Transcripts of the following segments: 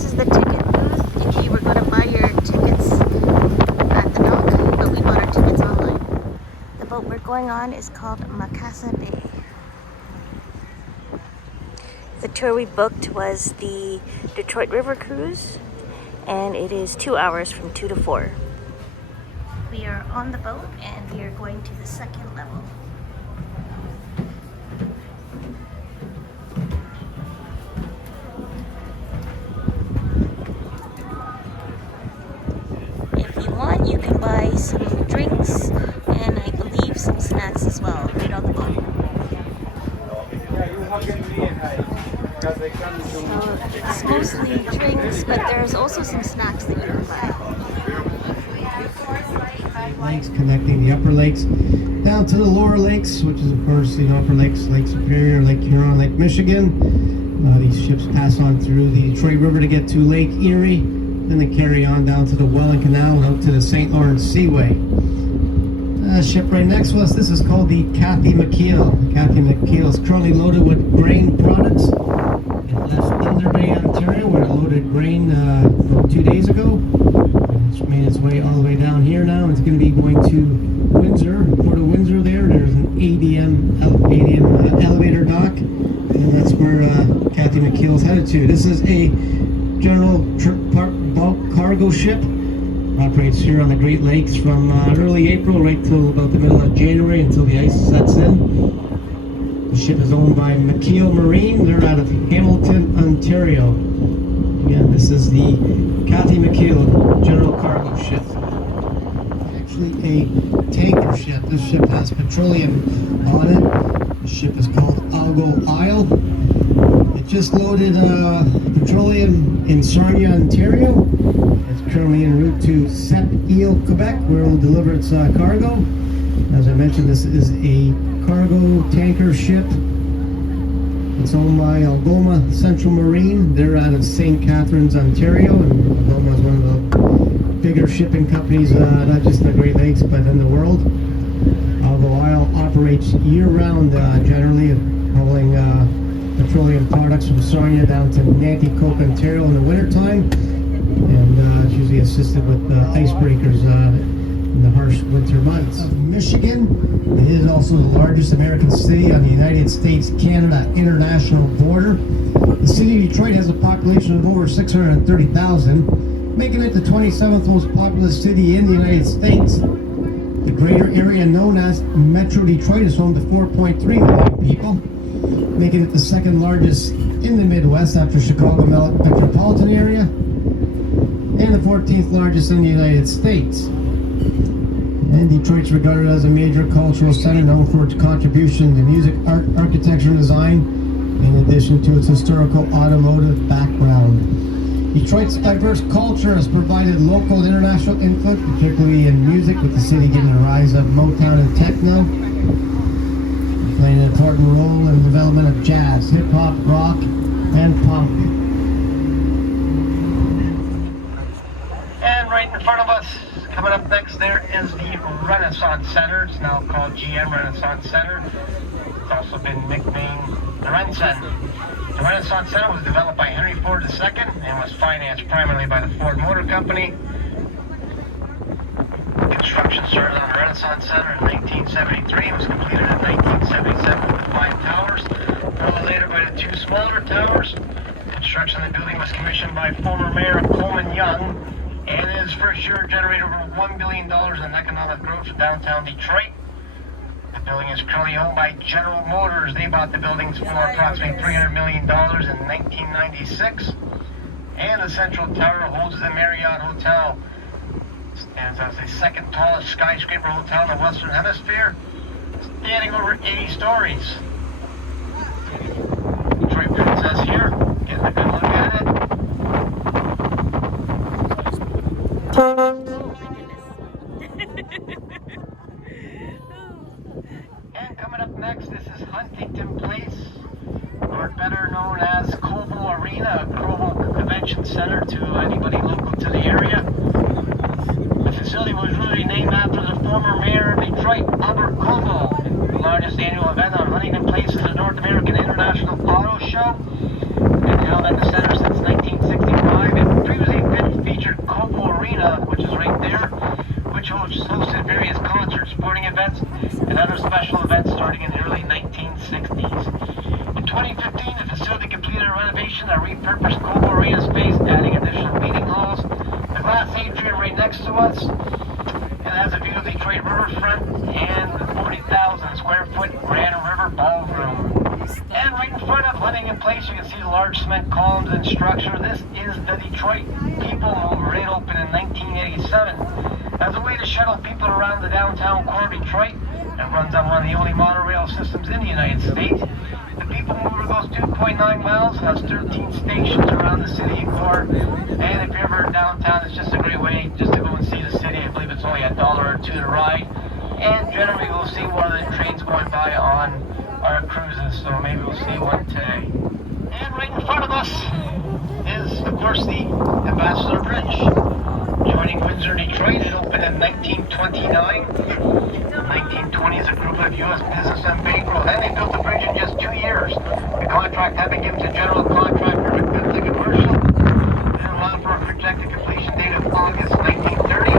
this is the ticket booth. If you were going to buy your tickets at the dock, but we bought our tickets online. The boat we're going on is called Macassa Bay. The tour we booked was the Detroit River Cruise, and it is 2 hours from 2 to 4. We are on the boat and we are going to the second level. If you want, you can buy some drinks and I believe some snacks as well right on the boat. So it's mostly drinks, but there's also some snacks that you can buy. Lakes connecting the upper lakes down to the lower lakes, which is of course upper lakes, Lake Superior, Lake Huron, Lake Michigan. These ships pass on through the Detroit River to get to Lake Erie, then they carry on down to the Welland Canal and out to the St. Lawrence Seaway. Ship right next to us, this is called the Cathy McKeel. Cathy McKeel is currently loaded with grain products. It left Thunder Bay, Ontario, where it loaded grain about 2 days ago. It's made its way all the way down here now. It's going to be going to Windsor, Port of Windsor there. There's an ADM elevator dock, and that's where Cathy McKeel is headed to. This is a general bulk cargo ship. Operates here on the Great Lakes from early April right till about the middle of January until the ice sets in. The ship is owned by McKeel Marine. They're out of Hamilton, Ontario. Again, this is the Cathy McKeel general cargo ship. Actually a tanker ship. This ship has petroleum on it. The ship is called Algo Isle. It just loaded petroleum in Sarnia, Ontario. It's currently en route to Sept-Îles, Quebec, where it will deliver its cargo. As I mentioned, this is a cargo tanker ship. It's owned by Algoma Central Marine. They're out of St. Catharines, Ontario, and Algoma is one of the bigger shipping companies, not just in the Great Lakes, but in the world. Algo Isle operates year-round, generally, hauling petroleum products from Sarnia down to Nanticoke, Ontario in the wintertime, and it's usually assisted with icebreakers in the harsh winter months. Michigan. It is also the largest American city on the United States-Canada international border. The city of Detroit has a population of over 630,000, making it the 27th most populous city in the United States. The greater area known as Metro Detroit is home to 4.3 million people, making it the second largest in the Midwest after Chicago metropolitan area, and the 14th largest in the United States. And Detroit's regarded as a major cultural center known for its contribution to music, art, architecture, and design, in addition to its historical automotive background. Detroit's diverse culture has provided local and international input, particularly in music, with the city given the rise of Motown and techno, playing an important role in the development of jazz, hip-hop, rock, and punk. And right in front of us, coming up next, there is the Renaissance Center. It's now called GM Renaissance Center. It's also been nicknamed the Renson. The Renaissance Center was developed by Henry Ford II and was financed primarily by the Ford Motor Company. Construction started on the Renaissance Center in 1973 and was completed in 1977 with 5 towers, followed later by the 2 smaller towers. Construction of the building was commissioned by former Mayor Coleman Young, and in his first year generated over $1 billion in economic growth for downtown Detroit. The building is currently owned by General Motors. They bought the buildings for approximately $300 million in 1996. And the Central Tower holds the Marriott Hotel. It stands as the second tallest skyscraper hotel in the Western Hemisphere, standing over 80 stories. Detroit Princess here, getting a good look at it. And coming up next, this is Huntington Place, or better known as Cobo Arena, a global convention center to anybody local to the area. The facility was really named after the former mayor of Detroit, Albert Cobo. The largest annual event on Huntington Place is the North American International Auto Show, and held at the center since 1965. multi-purpose Cold Marina space, adding additional meeting halls. The glass atrium right next to us. It has a view of the Detroit riverfront and the 40,000 square foot Grand River Ballroom. And right in front of Living in Place, you can see the large cement columns and structure. This is the Detroit People Mover. It opened in 1987 as a way to shuttle people around the downtown core of Detroit. It runs on one of the only monorail systems in the United States. The People Mover goes 2.9 miles, has 13 stations around the city core. And if you're ever downtown, it's just a great way just to go and see the city. I believe it's only $1 or $2 to ride. And generally we'll see one of the trains going by on our cruises, so maybe we'll see one today. And right in front of us is, of course, the Ambassador Bridge. Joining Windsor, Detroit, it opened in 1929. 1920s, a group of U.S. business and bankroll. Then they built the bridge in just 2 years. The contract had been given to general contractor and built to commercial. And allowed for a projected completion date of August 1930. 2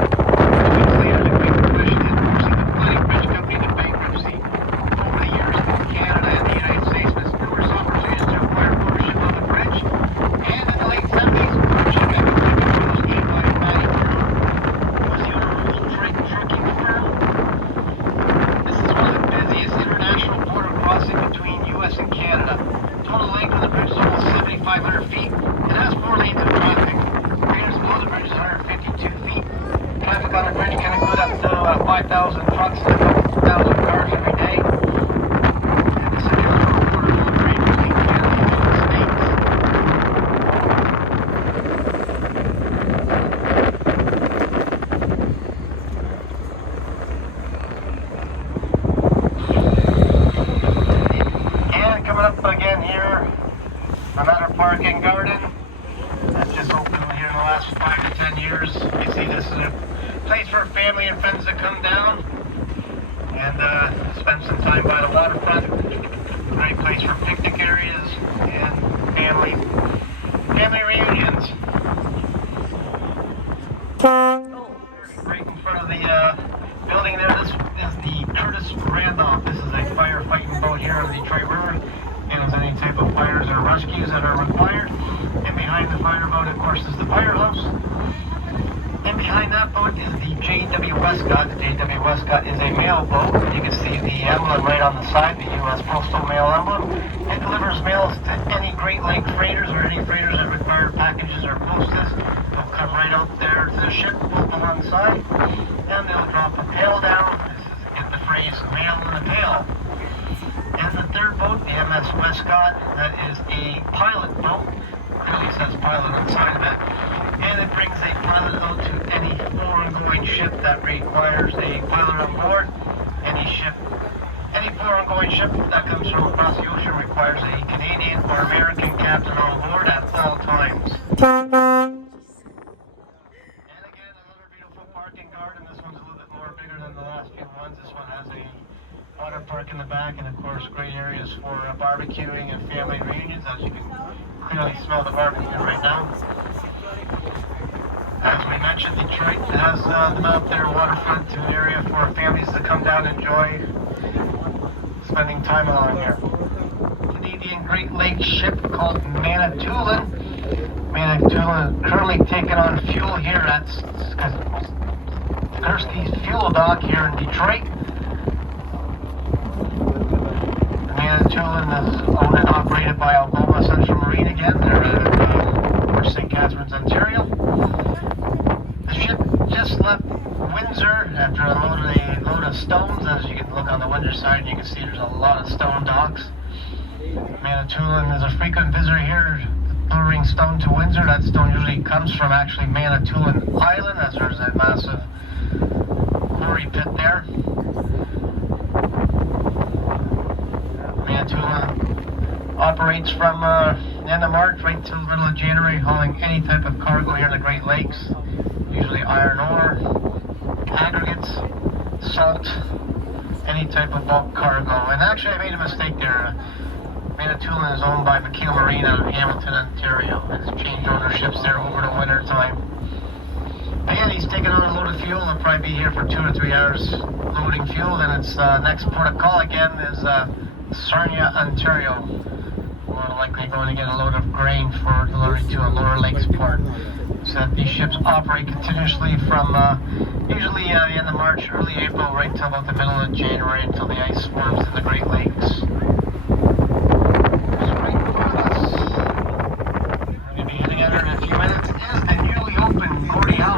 weeks later, the Great Depression hit, forcing the flooding bridge company into bankruptcy. Over the years, Canada and the United States missed numerous opportunities to acquire ownership of the bridge. And in the late 70s, ownership got gained by Matty Turner, who was the owner of Old Triton Trucking Firm. This is one of the busiest international border crossing between U.S. and Canada. Total length of the bridge is almost 7,500 feet. It has 4 lanes of traffic. Greatest below the bridge is 152 feet. Traffic on the bridge can include up to 5,000 trucks and a couple thousand cars every day. And this accounts for a quarter of the trade between Canada and the States. And coming up again here, another park and garden that's just opened here in the last 5 to 10 years. You see, this is a place for family and friends to come down and spend some time by the waterfront. Great place for picnic areas and family reunions. Right in front of the building there, this is the Curtis Randolph. This is a firefighting boat here on the Detroit River. Handles any type of fires or rescues that are required. And behind the fire boat, of course, is the firehouse. And behind that boat is the J.W. Westcott. The J.W. Westcott is a mail boat. You can see the emblem right on the side, the U.S. Postal Mail emblem. It delivers mails to any Great Lake freighters or any freighters that require packages or postage. They'll come right out there to the ship, both alongside, and they'll drop a pail down. Get the phrase, mail in a pail. And the third boat, the MS Westcott, that is a pilot boat. Clearly says pilot on the side of it. And it brings a pilot out to any foreign-going ship that requires a pilot on board. Any foreign-going ship that comes from across the ocean requires a Canadian or American captain on board at all times. And again, another beautiful park and garden. This one's a little bit more bigger than the last few ones. This one has a water park in the back, and of course great areas for barbecuing and family reunions, as you can clearly smell the barbecue right now. As we mentioned, Detroit has developed their waterfront area for families to come down and enjoy spending time along here. Canadian Great Lakes ship called Manitoulin. Manitoulin is currently taking on fuel here at Kirsty's Fuel Dock here in Detroit. Manitoulin is owned and operated by Algoma Central Marine again. They're at St. Catharines, Ontario. The ship just left Windsor after a load of stones. As you can look on the Windsor side, and you can see there's a lot of stone docks. Manitoulin is a frequent visitor here, delivering stone to Windsor. That stone usually comes from actually Manitoulin Island, as there's a massive quarry pit there. Manitoulin operates from the end of March right till the middle of January, hauling any type of cargo here in the Great Lakes. Usually iron ore, aggregates, salt, any type of bulk cargo. And actually I made a mistake there. Manitoulin is owned by McKeel Marine out of Hamilton, Ontario. It's changed ownerships there over the winter time. Again, he's taking on a load of fuel. He'll probably be here for 2 or 3 hours loading fuel. Then it's next port of call again is Sarnia, Ontario. We'll likely going to get a load of grain for delivery to a Lower Lakes port. So that these ships operate continuously from usually the end of March, early April, right till about the middle of January until the ice forms in the Great Lakes.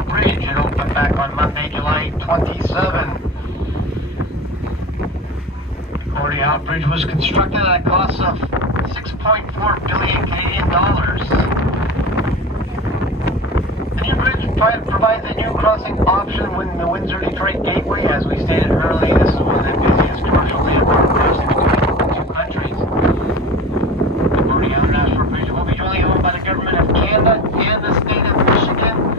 Bridge. It opened back on Monday, July 27. The Gordie Howe Bridge was constructed at a cost of 6.4 billion Canadian dollars. The new bridge provides a new crossing option within the Windsor Detroit Gateway. As we stated earlier, this is one of the busiest commercial landmark crossings between the two countries. The Gordie Howe National Bridge will be jointly owned by the government of Canada and the state of Michigan.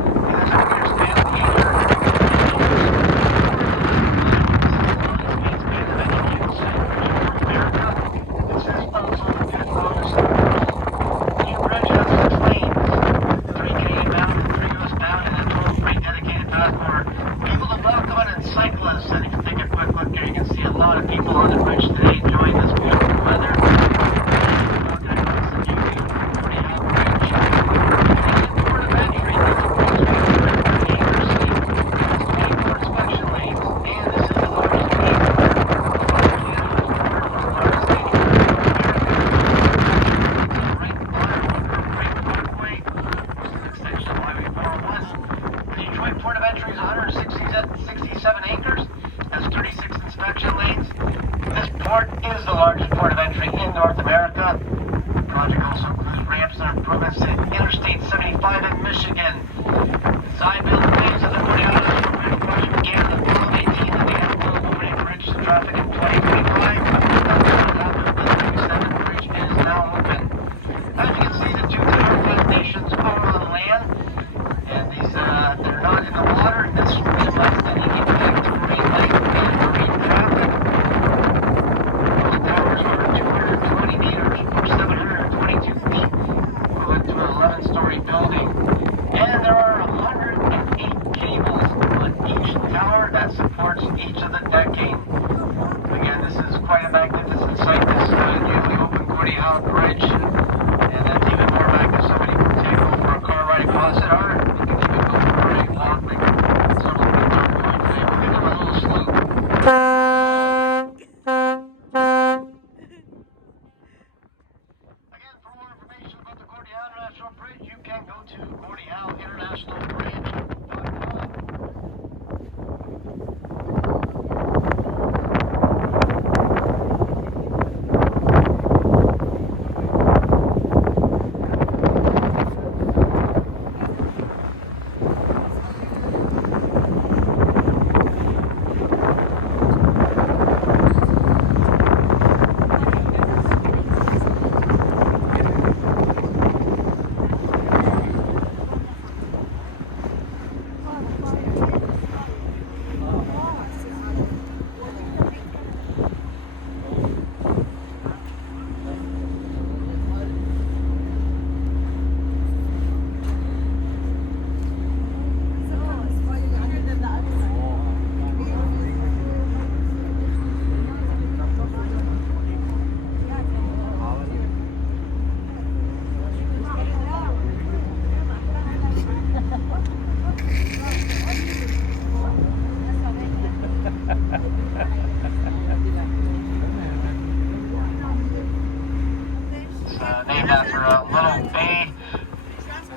Named after a little bay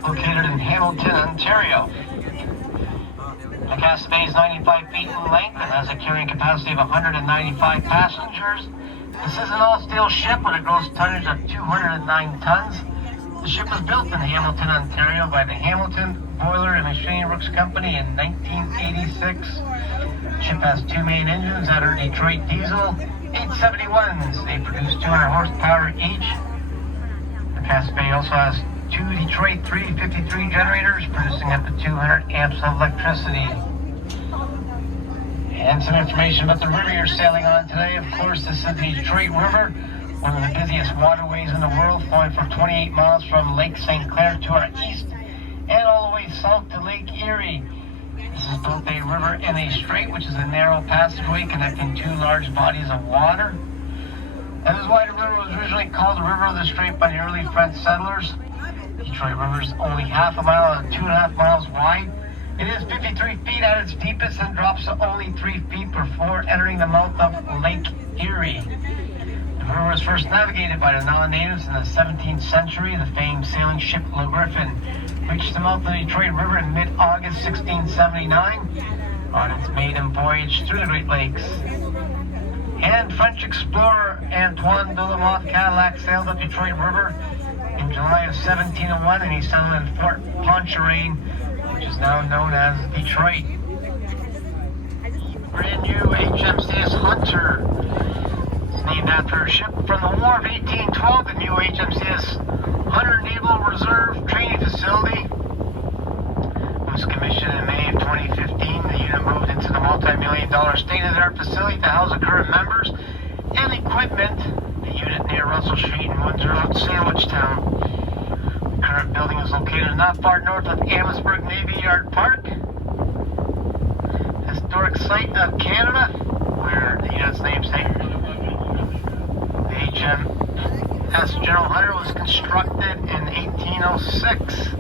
located in Hamilton, Ontario. Anacostia Bay is 95 feet in length and has a carrying capacity of 195 passengers. This is an all-steel ship with a gross tonnage of 209 tons. The ship was built in Hamilton, Ontario by the Hamilton Boiler and Machinery Works Company in 1986. The ship has two main engines that are Detroit diesel 871s. They produce 200 horsepower each. Anacostia Bay also has two Detroit 353 generators producing up to 200 amps of electricity. And some information about the river you're sailing on today. Of course, this is the Detroit River, one of the busiest waterways in the world, flowing for 28 miles from Lake St. Clair to our east and all the way south to Lake Erie. This is both a river and a strait, which is a narrow passageway connecting two large bodies of water. That is why the river was originally called the River of the Strait by the early French settlers. The Detroit River is only half a mile and 2.5 miles wide. It is 53 feet at its deepest and drops to only 3 feet before entering the mouth of Lake Erie. The river was first navigated by the non-natives in the 17th century. The famed sailing ship Le Griffin reached the mouth of the Detroit River in mid-August 1679 on its maiden voyage through the Great Lakes. And French explorer Antoine de la Motte Cadillac sailed the Detroit River in July of 1701, and he settled in Fort Pontchartrain, which is now known as Detroit. Brand new HMCS Hunter. It's named after a ship from the War of 1812. The new HMCS Hunter Naval Reserve Training Facility was commissioned in May of 2015. The unit moved into the multi-million-dollar state-of-the-art facility to house the current members and equipment. The unit near Russell Street in Windsor, Sandwichtown. The current building is located not far north of Amherstburg Navy Yard Park, historic site of Canada, where the unit's namesake, the HMS General Hunter, was constructed in 1806.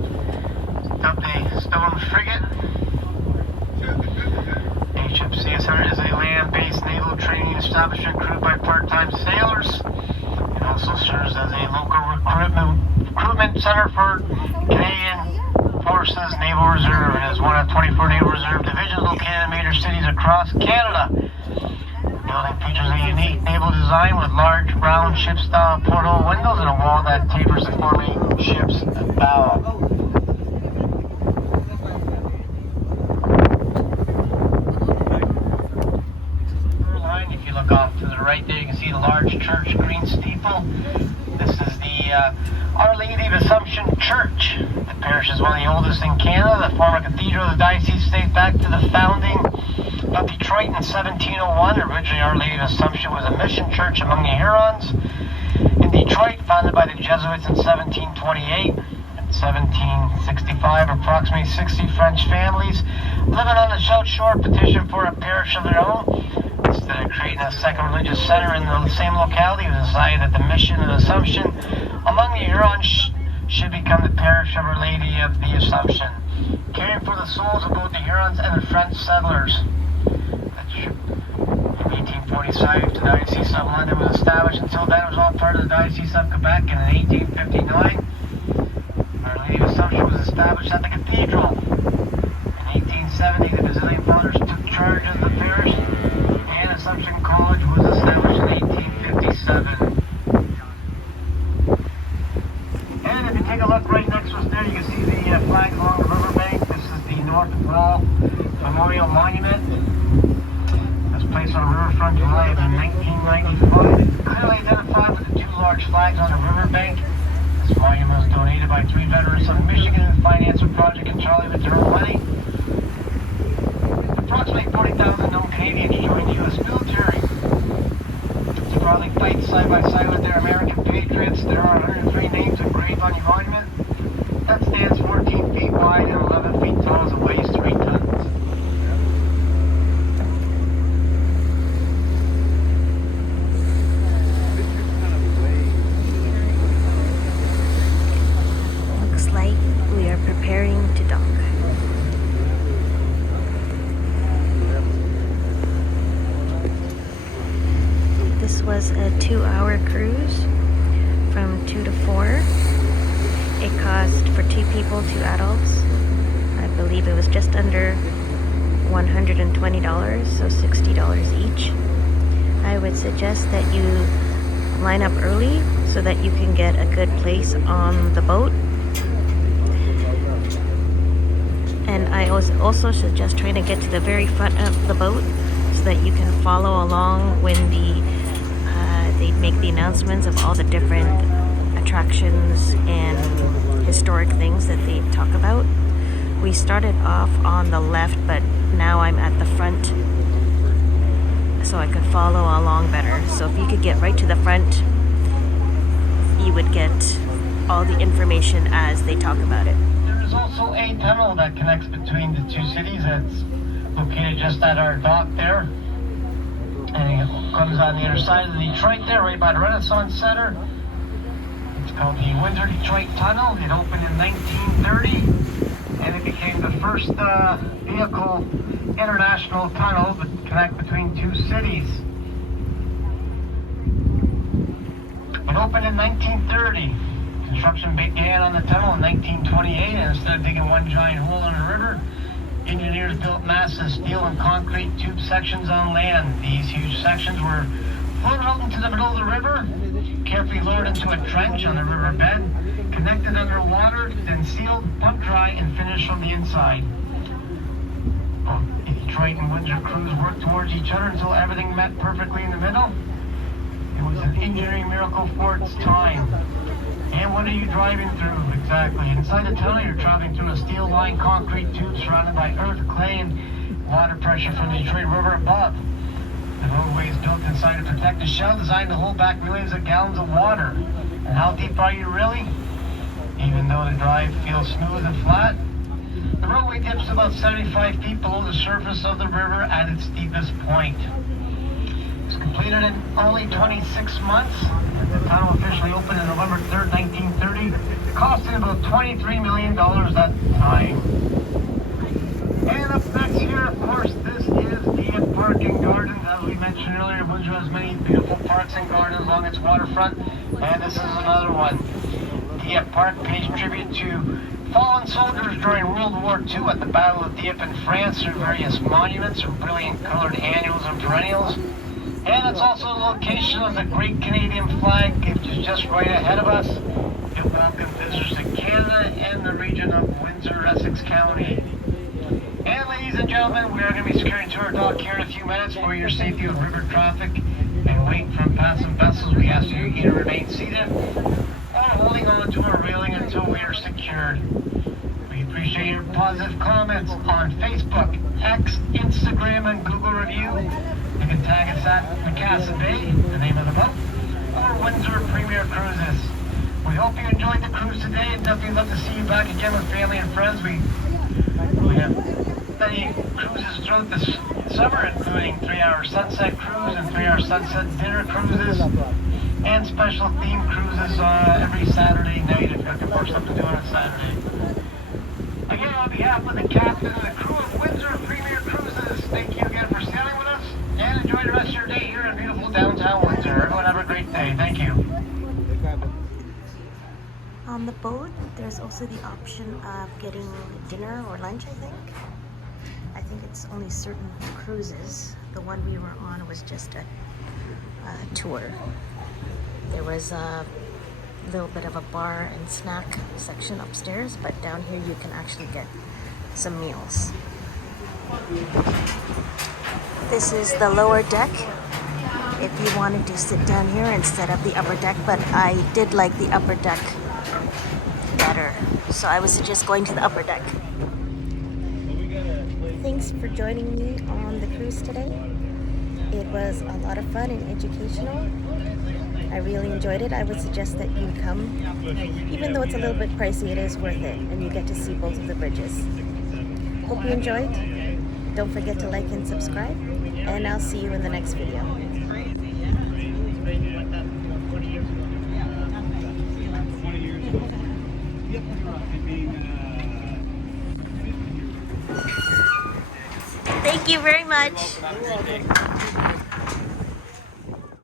Dubbed a stone frigate. HMCS Hunter is a land-based naval training establishment crewed by part-time sailors. It also serves as a local recruitment center for Canadian Forces Naval Reserve. It is one of 24 Naval Reserve divisions located in major cities across Canada. The building features a unique naval design with large round ship-style porthole windows and a wall that tapers to form a ship's bow. Off to the right there, you can see the large church green steeple. This is the Our Lady of Assumption Church. The parish is one of the oldest in Canada. The former cathedral of the diocese dates back to the founding of Detroit in 1701. Originally, Our Lady of Assumption was a mission church among the Hurons in Detroit, founded by the Jesuits in 1728. In 1765, approximately 60 French families living on the South Shore petitioned for a parish of their own. Instead of creating a second religious center in the same locality, it was decided that the mission of Assumption among the Hurons should become the parish of Our Lady of the Assumption, caring for the souls of both the Hurons and the French settlers. In 1845, the Diocese of London was established. Until then, it was all part of the Diocese of Quebec, and in 1859, Our Lady of Assumption was established at the cathedral. In 1870, the Brazilian founders took charge of the parish, and Assumption College was established in 1857. And if you take a look right next to us there, you can see the flags along the riverbank. This is the North Wall Memorial Monument. It was placed on the riverfront July of 1995. It's clearly identified with the two large flags on the riverbank. This monument was donated by 3 veterans of Michigan who financed the project entirely with their own money. Approximately 40,000 known Canadians joined the U.S. military to proudly fight side by side with their American patriots. There are 103 names engraved on the monument. That stands 14 feet wide and 11 feet tall and weighs 3 tons. Looks like we are preparing to dock. This was a 2-hour cruise from 2 to 4. It cost for 2 people, 2 adults, I believe it was just under $120, so $60 each. I would suggest that you line up early so that you can get a good place on the boat. And I also suggest trying to get to the very front of the boat so that you can follow along when they make the announcements of all the different attractions and historic things that they talk about. We started off on the left, but now I'm at the front so I could follow along better. So if you could get right to the front, you would get all the information as they talk about it. There is also a tunnel that connects between the two cities that's located just at our dock there. And it comes on the other side of Detroit there, right by the Renaissance Center. It's called the Windsor Detroit Tunnel. It opened in 1930, and it became the first vehicle international tunnel to connect between two cities. It opened in 1930. Construction began on the tunnel in 1928, and instead of digging one giant hole in the river, engineers built massive steel and concrete tube sections on land. These huge sections were floated out into the middle of the river, carefully lowered into a trench on the riverbed, connected underwater, then sealed, pumped dry, and finished from the inside. Both the Detroit and Windsor crews worked towards each other until everything met perfectly in the middle. It was an engineering miracle for its time. And what are you driving through exactly? Inside the tunnel, you're traveling through a steel-lined concrete tube surrounded by earth, clay, and water pressure from the Detroit River above. The roadway is built inside a protected shell designed to hold back millions of gallons of water. And how deep are you really? Even though the drive feels smooth and flat, the roadway dips about 75 feet below the surface of the river at its deepest point. It was completed in only 26 months. The tunnel officially opened on November 3rd, 1930, costing about $23 million that time. And up next here, of course, this is the Park and Gardens. As we mentioned earlier, Windsor has many beautiful parks and gardens along its waterfront, and this is another one. Dieppe Park pays tribute to fallen soldiers during World War II at the Battle of Dieppe in France through various monuments or brilliant colored annuals and perennials. And it's also the location of the Great Canadian Flag, which is just right ahead of us. It welcomes visitors to Canada and the region of Windsor, Essex County. And ladies and gentlemen, we are going to be securing to our dock here in a few minutes for your safety with river traffic and wait from passing vessels. We ask you either remain seated or holding on to our railing until we are secured. We appreciate your positive comments on Facebook, X, Instagram, and Google Review. You can tag us at Macassa Bay, the name of the boat, or Windsor Premier Cruises. We hope you enjoyed the cruise today and definitely love to see you back again with family and friends. We have many cruises throughout this summer, including 3-hour sunset cruise and 3-hour sunset dinner cruises, and special theme cruises every Saturday night if you're looking for something to do on a Saturday. Again, on behalf of the captain and the crew of Windsor Premier Cruises, thank you again for sailing with us, and enjoy the rest of your day here in beautiful downtown Windsor. Everyone have a great day. Thank you. On the boat, there's also the option of getting dinner or lunch, I think. I think it's only certain cruises. The one we were on was just a tour. There was a little bit of a bar and snack section upstairs, but down here you can actually get some meals. This is the lower deck if you wanted to sit down here instead of the upper deck, but I did like the upper deck better, so I would suggest going to the upper deck. Thanks for joining me on the cruise today. It was a lot of fun and educational. I really enjoyed it. I would suggest that you come. Even though it's a little bit pricey, it is worth it, and you get to see both of the bridges. Hope you enjoyed. Don't forget to like and subscribe, and I'll see you in the next video. Thank you very much.